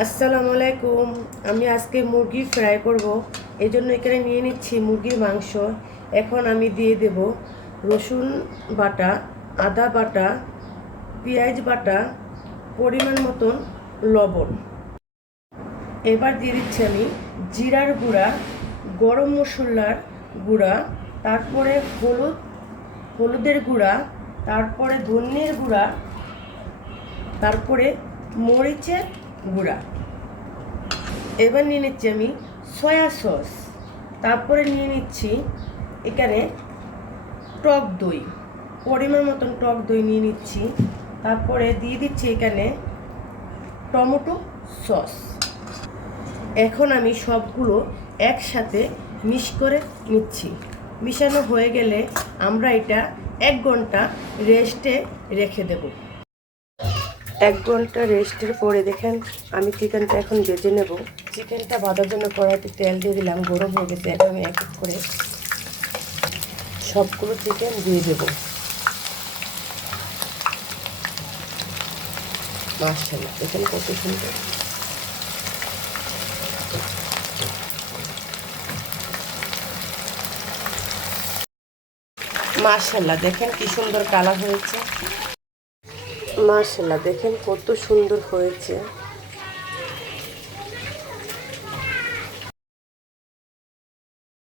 আসসালামু আলাইকুম। আমি আজকে মুরগি ফ্রাই করব, এই জন্য এখানে নিয়ে নিচ্ছি মুরগির মাংস। এখন আমি দিয়ে দেব রসুন বাটা, আদা বাটা, পেঁয়াজ বাটা, পরিমাণ মতন লবণ। এবার দিয়ে দিচ্ছি আমি জিরার গুঁড়া, গরম মশলার গুঁড়া, তারপরে হলুদের গুঁড়া, তারপরে ধনিয়ার গুঁড়া, তারপরে মরিচের গুঁড়া। এবার নিয়ে নিচ্ছি আমি সয়া সস, তারপরে নিয়ে নিচ্ছি এখানে টক দই, পরিমাণ মতন টক দই নিয়ে নিচ্ছি। তারপরে দিয়ে দিচ্ছি এখানে টমেটো সস। এখন আমি সবগুলো একসাথে মিক্স করে নিচ্ছি। মিশানো হয়ে গেলে আমরা এটা 1 ঘন্টা রেস্টে রেখে দেব। 1 ঘন্টা রেস্টের পরে দেখেন আমি চিকেনটা এখন ভেজে নেব। চিকেনটা ভাজার জন্য কড়াইতে তেল দিয়ে দিলাম, গরম হয়ে গেছে। এখন আমি এক এক করে সবগুলো চিকেন দিয়ে দেব। মাশাআল্লাহ, দেখেন কত সুন্দর। মাশাআল্লাহ, দেখেন কি সুন্দর কালার হয়েছে। মাশাআল্লাহ, দেখেন কত সুন্দর হয়েছে।